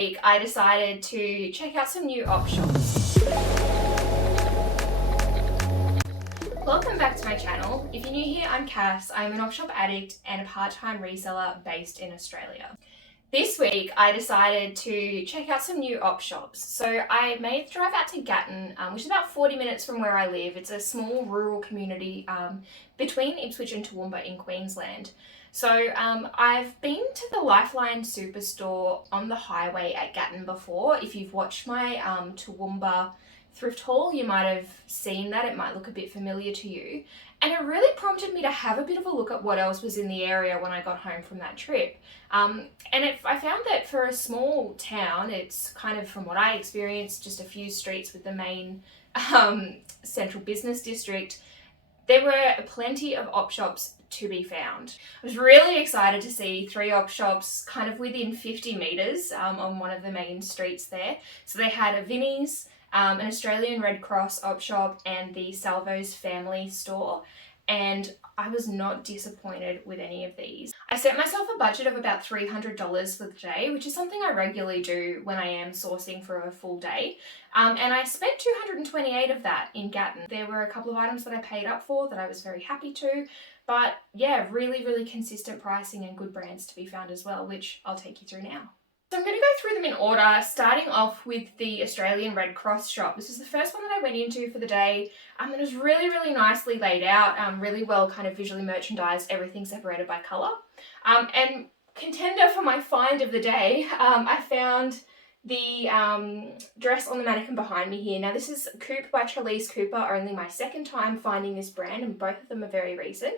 week I decided to check out some new op shops. Welcome back to my channel. If you're new here, I'm Cass. I'm an op shop addict and a part-time reseller based in Australia. This week I decided to check out some new op shops. So I made the drive out to Gatton, which is about 40 minutes from where I live. It's a small rural community between Ipswich and Toowoomba in Queensland. So I've been to the Lifeline superstore on the highway at Gatton before. If you've watched my Toowoomba thrift haul, you might have seen that. It might look a bit familiar to you. And it really prompted me to have a bit of a look at what else was in the area when I got home from that trip. I found that for a small town, it's kind of, from what I experienced, just a few streets with the main central business district. There were plenty of op shops to be found. I was really excited to see 3 op shops kind of within 50 metres on one of the main streets there. So they had a Vinnies, an Australian Red Cross op shop, and the Salvos family store, and I was not disappointed with any of these. I set myself a budget of about $300 for the day, which is something I regularly do when I am sourcing for a full day, and I spent $228 of that in Gatton. There were a couple of items that I paid up for that I was very happy to, but yeah, really consistent pricing and good brands to be found as well, which I'll take you through now. So I'm going to go through them in order, starting off with the Australian Red Cross shop. This was the first one that I went into for the day. It was really nicely laid out, really well kind of visually merchandised, everything separated by colour. And contender for my find of the day, I found the dress on the mannequin behind me here. Now this is Coupe by Trelise Cooper, only my second time finding this brand, and both of them are very recent.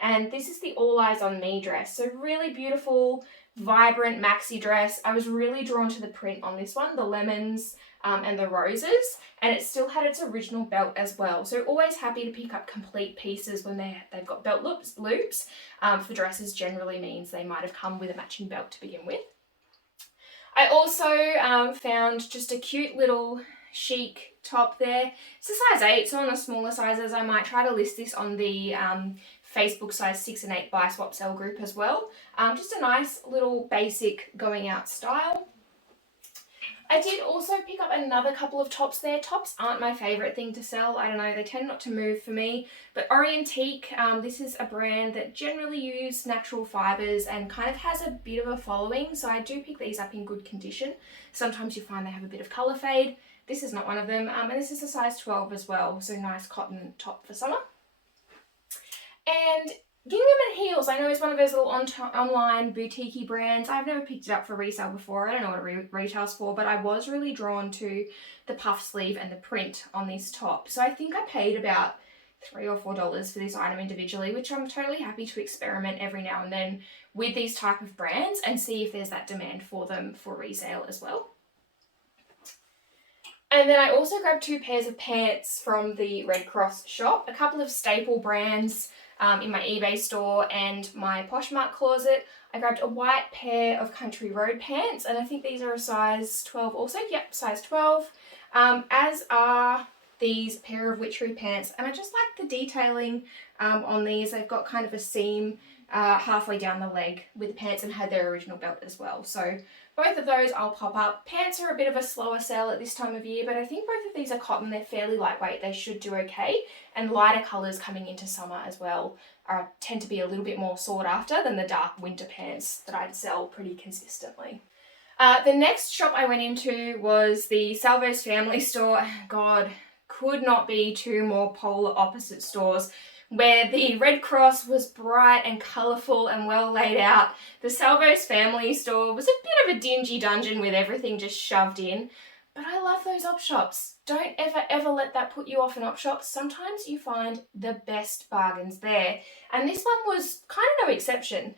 And this is the All Eyes on Me dress. So really beautiful, vibrant maxi dress. I was really drawn to the print on this one, the lemons and the roses, and it still had its original belt as well. So always happy to pick up complete pieces when they've got belt loops. For dresses generally means they might have come with a matching belt to begin with. I also found just a cute little chic top there. It's a size 8, so on the smaller sizes I might try to list this on the Facebook size 6 and 8 buy swap sell group as well. Just a nice little basic going out style. I did also pick up another couple of tops there. Tops aren't my favourite thing to sell. I don't know, they tend not to move for me. But Orientique, this is a brand that generally use natural fibres and kind of has a bit of a following. So I do pick these up in good condition. Sometimes you find they have a bit of colour fade. This is not one of them. And this is a size 12 as well. So nice cotton top for summer. And Gingham and Heels, I know, is one of those little online boutique-y brands. I've never picked it up for resale before. I don't know what it retails for, but I was really drawn to the puff sleeve and the print on this top. So I think I paid about $3 or $4 for this item individually, which I'm totally happy to experiment every now and then with these type of brands and see if there's that demand for them for resale as well. And then I also grabbed 2 pairs of pants from the Red Cross shop, a couple of staple brands in my eBay store and my Poshmark closet. I grabbed a white pair of Country Road pants, and I think these are a size 12 also. Yep, size 12. As are these pair of Witchery pants, and I just like the detailing on these. They've got kind of a seam halfway down the leg with the pants and had their original belt as well. So both of those I'll pop up. Pants are a bit of a slower sell at this time of year, but I think both of these are cotton. They're fairly lightweight. They should do okay. And lighter colours coming into summer as well tend to be a little bit more sought after than the dark winter pants that I'd sell pretty consistently. The next shop I went into was the Salvos family store. God, could not be 2 more polar opposite stores. Where the Red Cross was bright and colourful and well laid out, the Salvos family store was a bit of a dingy dungeon with everything just shoved in. But I love those op shops. Don't ever let that put you off an op shop. Sometimes you find the best bargains there. And this one was kind of no exception.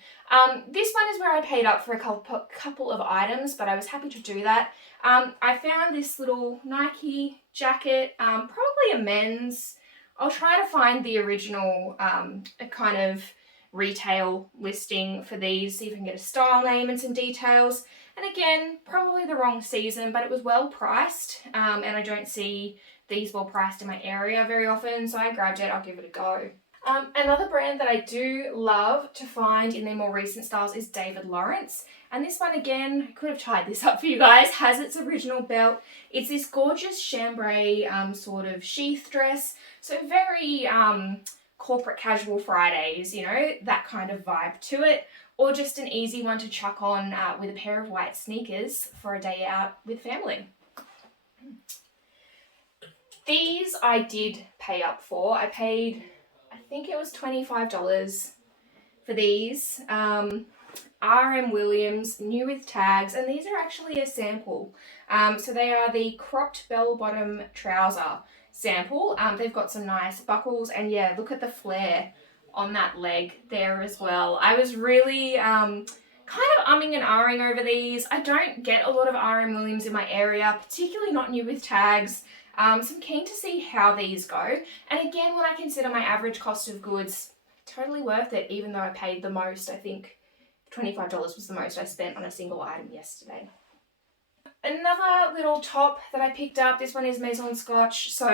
This one is where I paid up for a couple of items, but I was happy to do that. I found this little Nike jacket, probably a men's. I'll try to find the original kind of retail listing for these, see if I can get a style name and some details. And again, probably the wrong season, but it was well priced, and I don't see these well priced in my area very often, so I grabbed it. I'll give it a go. Another brand that I do love to find in their more recent styles is David Lawrence. And this one, again, I could have tied this up for you guys, has its original belt. It's this gorgeous chambray sort of sheath dress. So very corporate casual Fridays, you know, that kind of vibe to it. Or just an easy one to chuck on with a pair of white sneakers for a day out with family. These I did pay up for. I paid, I think it was $25 for these. RM Williams, new with tags, and these are actually a sample. So they are the cropped bell-bottom trouser sample. They've got some nice buckles, and yeah, look at the flare on that leg there as well. I was really kind of umming and ahhing over these. I don't get a lot of RM Williams in my area, particularly not new with tags. So I'm keen to see how these go. And again, when I consider my average cost of goods, totally worth it, even though I paid the most. I think $25 was the most I spent on a single item yesterday. Another little top that I picked up, this one is Maison Scotch, so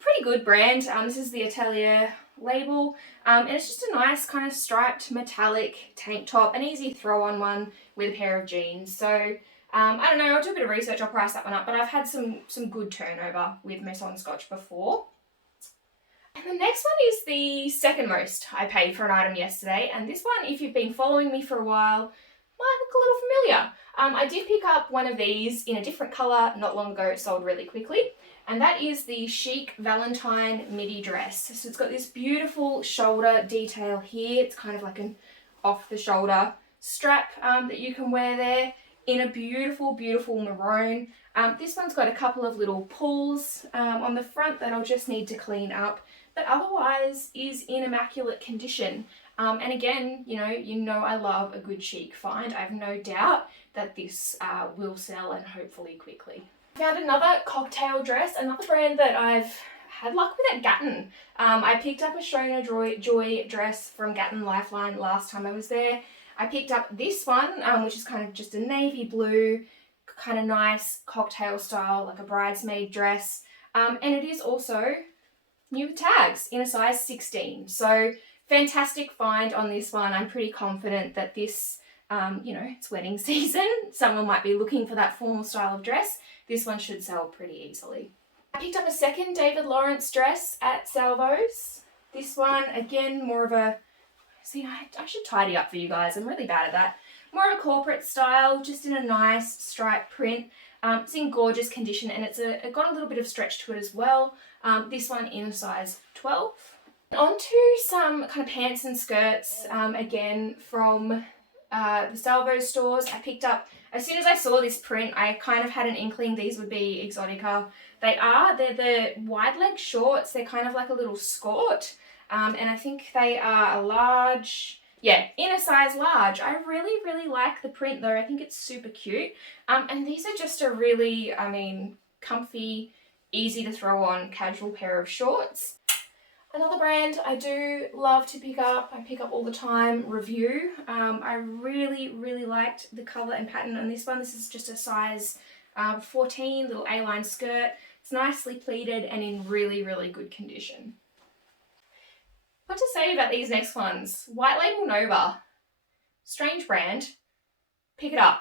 pretty good brand. This is the Atelier label, and it's just a nice kind of striped metallic tank top, an easy throw on one with a pair of jeans. So I don't know, I'll do a bit of research, I'll price that one up, but I've had some good turnover with Maison Scotch before. And the next one is the second most I paid for an item yesterday, and this one, if you've been following me for a while, might look a little familiar. I did pick up one of these in a different colour not long ago. It sold really quickly, and that is the Chic Valentine midi dress. So it's got this beautiful shoulder detail here. It's kind of like an off-the-shoulder strap that you can wear there in a beautiful, beautiful maroon. This one's got a couple of little pulls on the front that I'll just need to clean up, but otherwise is in immaculate condition. And again, you know I love a good chic find. I have no doubt that this will sell, and hopefully quickly. Found another cocktail dress, another brand that I've had luck with at Gatton. I picked up a Shona Joy dress from Gatton Lifeline last time I was there. I picked up this one, which is kind of just a navy blue, kind of nice cocktail style, like a bridesmaid dress. And it is also new with tags in a size 16. So fantastic find on this one. I'm pretty confident that this, it's wedding season. Someone might be looking for that formal style of dress. This one should sell pretty easily. I picked up a second David Lawrence dress at Salvos. This one, again, more of a, I should tidy up for you guys. I'm really bad at that. More of a corporate style, just in a nice stripe print. It's in gorgeous condition, and it got a little bit of stretch to it as well. This one in a size 12. On to some kind of pants and skirts, again from the Salvos stores. I picked up, as soon as I saw this print, I kind of had an inkling these would be Exotica. They're the wide leg shorts. They're kind of like a little skirt, and I think they are a large, in a size large. I really, really like the print though. I think it's super cute. And these are just a really, comfy, easy to throw on casual pair of shorts. Another brand I do love to pick up, I pick up all the time, Review. I really, really liked the colour and pattern on this one. This is just a size 14, little A-line skirt. It's nicely pleated and in really, really good condition. What to say about these next ones? White Label Nova. Strange brand. Pick it up.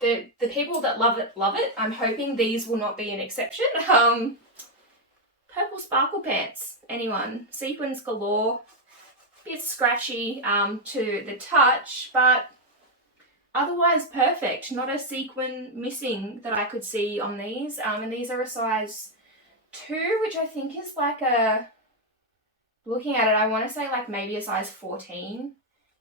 The people that love it, love it. I'm hoping these will not be an exception. Purple sparkle pants. Anyone? Sequins galore. Bit scratchy to the touch, but otherwise perfect. Not a sequin missing that I could see on these. And these are a size 2, which I think is like a, looking at it, I want to say like maybe a size 14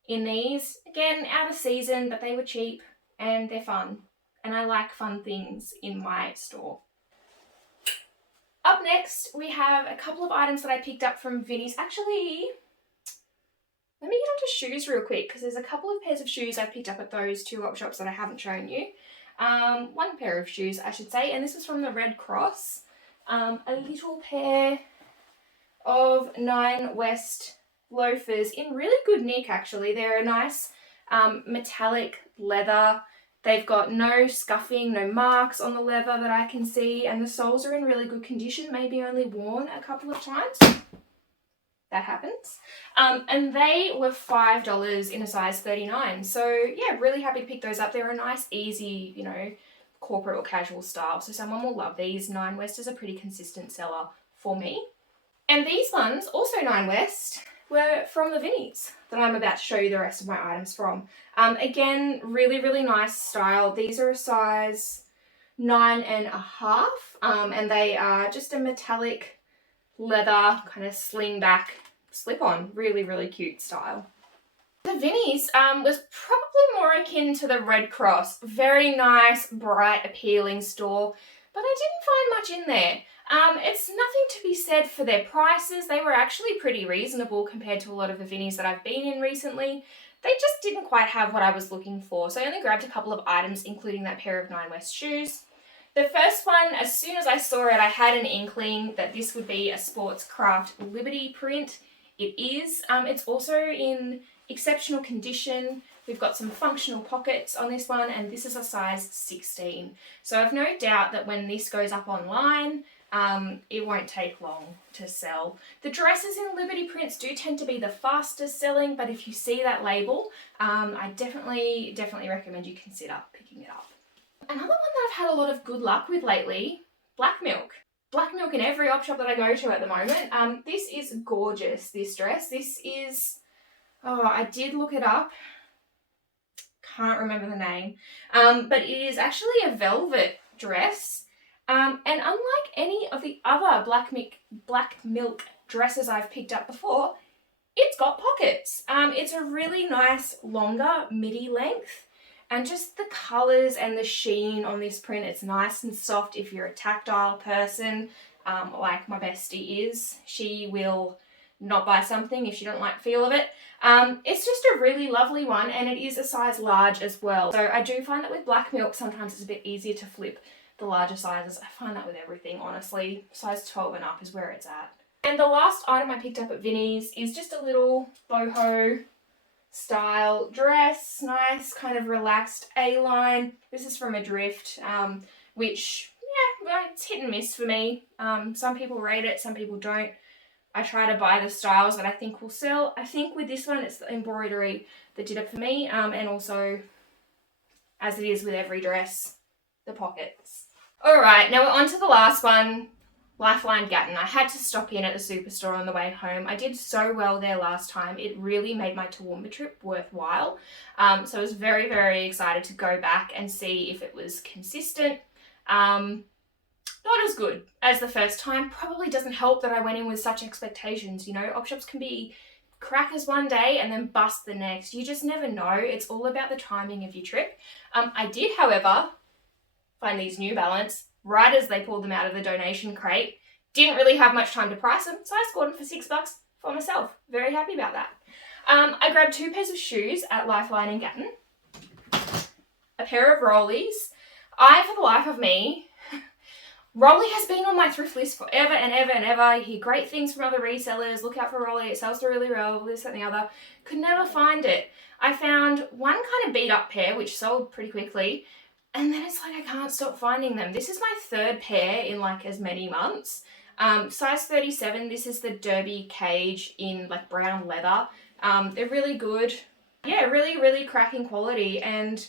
in these. Again, out of season, but they were cheap and they're fun. And I like fun things in my store. Up next, we have a couple of items that I picked up from Vinnies. Actually, let me get onto shoes real quick, because there's a couple of pairs of shoes I picked up at those 2 op shops that I haven't shown you. One pair of shoes, I should say, and this was from the Red Cross. A little pair of 9 West loafers in really good nick, actually. They're a nice metallic leather. They've got no scuffing, no marks on the leather that I can see, and the soles are in really good condition, maybe only worn a couple of times. that happens. And they were $5 in a size 39. So yeah, really happy to pick those up. They're a nice, easy, you know, corporate or casual style. So someone will love these. Nine West is a pretty consistent seller for me. And these ones, also Nine West, were from the Vinnies that I'm about to show you the rest of my items from. Again, really, really nice style. These are a size 9.5, and they are just a metallic leather kind of sling back slip-on. Really, really cute style. The Vinnies was probably more akin to the Red Cross. Very nice, bright, appealing store, but I didn't find much in there. It's nothing to be said for their prices. They were actually pretty reasonable compared to a lot of the Vinnies that I've been in recently. They just didn't quite have what I was looking for, so I only grabbed a couple of items, including that pair of Nine West shoes. The first one, as soon as I saw it, I had an inkling that this would be a Sportscraft Liberty print. It is. It's also in exceptional condition. We've got some functional pockets on this one, and this is a size 16. So I've no doubt that when this goes up online, it won't take long to sell. The dresses in Liberty prints do tend to be the fastest selling, but if you see that label, I definitely recommend you consider picking it up. Another one that I've had a lot of good luck with lately, Black Milk. Black Milk in every op shop that I go to at the moment. This is gorgeous, this dress. This is, oh, I did look it up. Can't remember the name. But it is actually a velvet dress. And unlike any of the other Black Milk dresses I've picked up before, it's got pockets. It's a really nice, longer midi length. And just the colours and the sheen on this print, it's nice and soft if you're a tactile person, like my bestie is. She will not buy something if she don't like the feel of it. It's just a really lovely one, and it is a size large as well. So I do find that with Black Milk, sometimes it's a bit easier to flip the larger sizes. I find that with everything, honestly. Size 12 and up is where it's at. And the last item I picked up at Vinnies is just a little boho style dress, nice kind of relaxed A-line. This is from Adrift, which, yeah, it's hit and miss for me. Some people rate it, some people don't. I try to buy the styles that I think will sell. I think with this one, it's the embroidery that did it for me, and also, as it is with every dress, the pockets. Alright, now we're on to the last one, Lifeline Gatton. I had to stop in at the superstore on the way home. I did so well there last time. It really made my Toowoomba trip worthwhile. So I was very, very excited to go back and see if it was consistent. Not as good as the first time. Probably doesn't help that I went in with such expectations. You know, op shops can be crackers one day and then bust the next. You just never know. It's all about the timing of your trip. I did, however, find these New Balance right as they pulled them out of the donation crate. Didn't really have much time to price them, so I scored them for $6 for myself. Very happy about that. I grabbed 2 pairs of shoes at Lifeline and Gatton. A pair of rollies. For the life of me, Rolly has been on my thrift list forever and ever and ever. I hear great things from other resellers. Look out for Rolly, it sells really well, this, that, and the other. Could never find it. I found one kind of beat up pair, which sold pretty quickly. And then it's like I can't stop finding them. This is my 3rd pair in like as many months. Size 37, this is the Derby Cage in like brown leather. They're really good. Yeah, really, really cracking quality, and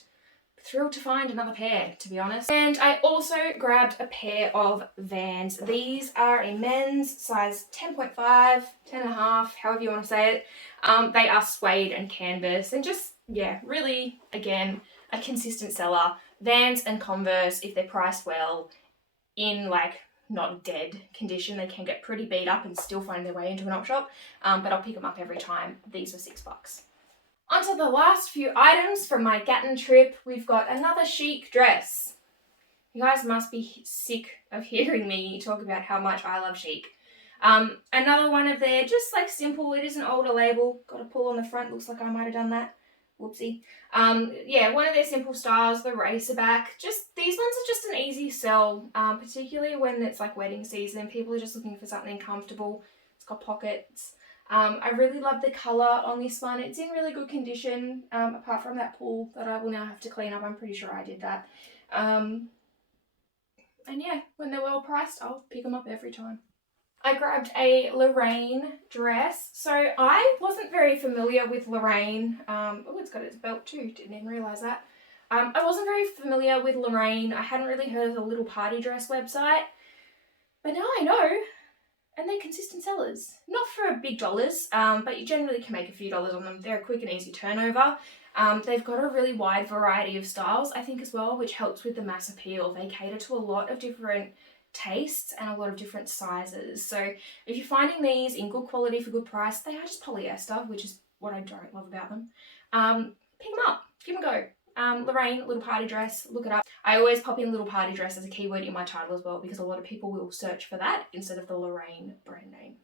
thrilled to find another pair, to be honest. And I also grabbed a pair of Vans. These are a men's size 10.5, 10.5, however you want to say it. They are suede and canvas, and just, yeah, really, again, a consistent seller. Vans and Converse, if they're priced well, in like not dead condition, they can get pretty beat up and still find their way into an op shop, but I'll pick them up every time. These were $6. On to the last few items from my Gatton trip. We've got another chic dress. You guys must be sick of hearing me talk about how much I love chic. Another one of their, just like simple, it is an older label. Got a pull on the front, looks like I might have done that. Whoopsie. Yeah, one of their simple styles, the racerback. Just these ones are just an easy sell, particularly when it's like wedding season. People are just looking for something comfortable. It's got pockets. I really love the colour on this one. It's in really good condition, apart from that pull that I will now have to clean up. I'm pretty sure I did that. And yeah, when they're well priced, I'll pick them up every time. I grabbed a Lorraine dress. So I wasn't very familiar with Lorraine. Oh, it's got its belt too. Didn't even realise that. I wasn't very familiar with Lorraine. I hadn't really heard of the Little Party Dress website. But now I know. And they're consistent sellers. Not for big dollars, but you generally can make a few dollars on them. They're a quick and easy turnover. They've got a really wide variety of styles, I think, as well, which helps with the mass appeal. They cater to a lot of different tastes and a lot of different sizes. So if you're finding these in good quality for good price, they are just polyester, which is what I don't love about them. Pick them up, give them a go. Lorraine, Little Party Dress, look it up. I always pop in Little Party Dress as a keyword in my title as well, because a lot of people will search for that instead of the Lorraine brand name.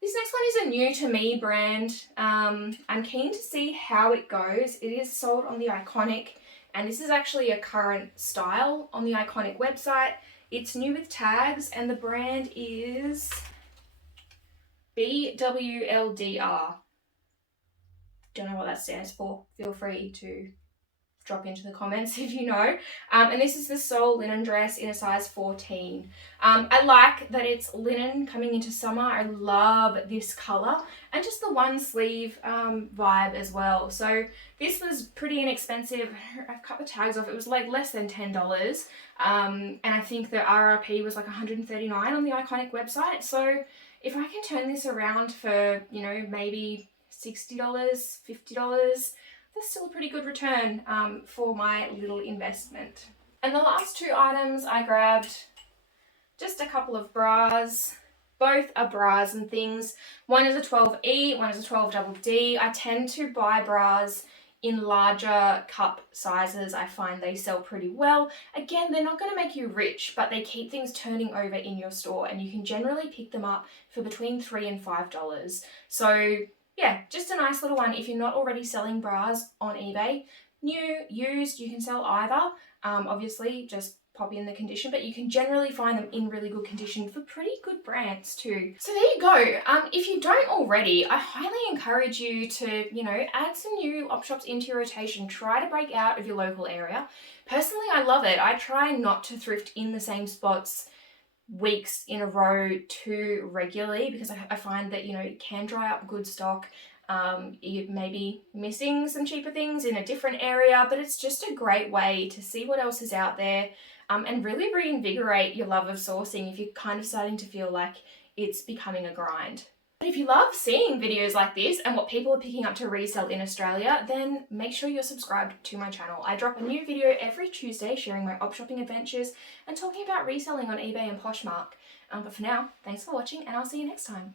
This next one is a new to me brand. I'm keen to see how it goes. It is sold on the Iconic, and this is actually a current style on the Iconic website. It's new with tags, and the brand is BWLDR. Don't know what that stands for. Feel free to drop into the comments if you know. And this is the sole linen dress in a size 14. I like that it's linen coming into summer. I love this colour and just the one sleeve vibe as well. So this was pretty inexpensive. I've cut the tags off. It was like less than $10. And I think the RRP was like $139 on the Iconic website. So if I can turn this around for, you know, maybe $60, $50, that's still a pretty good return for my little investment. And the last two items I grabbed, just a couple of bras. Both are bras and things. One is a 12E, one is a 12DD. I tend to buy bras in larger cup sizes. I find they sell pretty well. Again, they're not going to make you rich, but they keep things turning over in your store, and you can generally pick them up for between $3 and $5. So yeah, just a nice little one if you're not already selling bras on eBay. New, used, you can sell either. Obviously, just pop in the condition, but you can generally find them in really good condition for pretty good brands too. So there you go. If you don't already, I highly encourage you to, you know, add some new op shops into your rotation. Try to break out of your local area. Personally, I love it. I try not to thrift in the same spots weeks in a row too regularly, because I find that, you know, it can dry up good stock. You may be missing some cheaper things in a different area, but it's just a great way to see what else is out there and really reinvigorate your love of sourcing if you're kind of starting to feel like it's becoming a grind. But if you love seeing videos like this and what people are picking up to resell in Australia, then make sure you're subscribed to my channel. I drop a new video every Tuesday sharing my op shopping adventures and talking about reselling on eBay and Poshmark. But for now, thanks for watching, and I'll see you next time.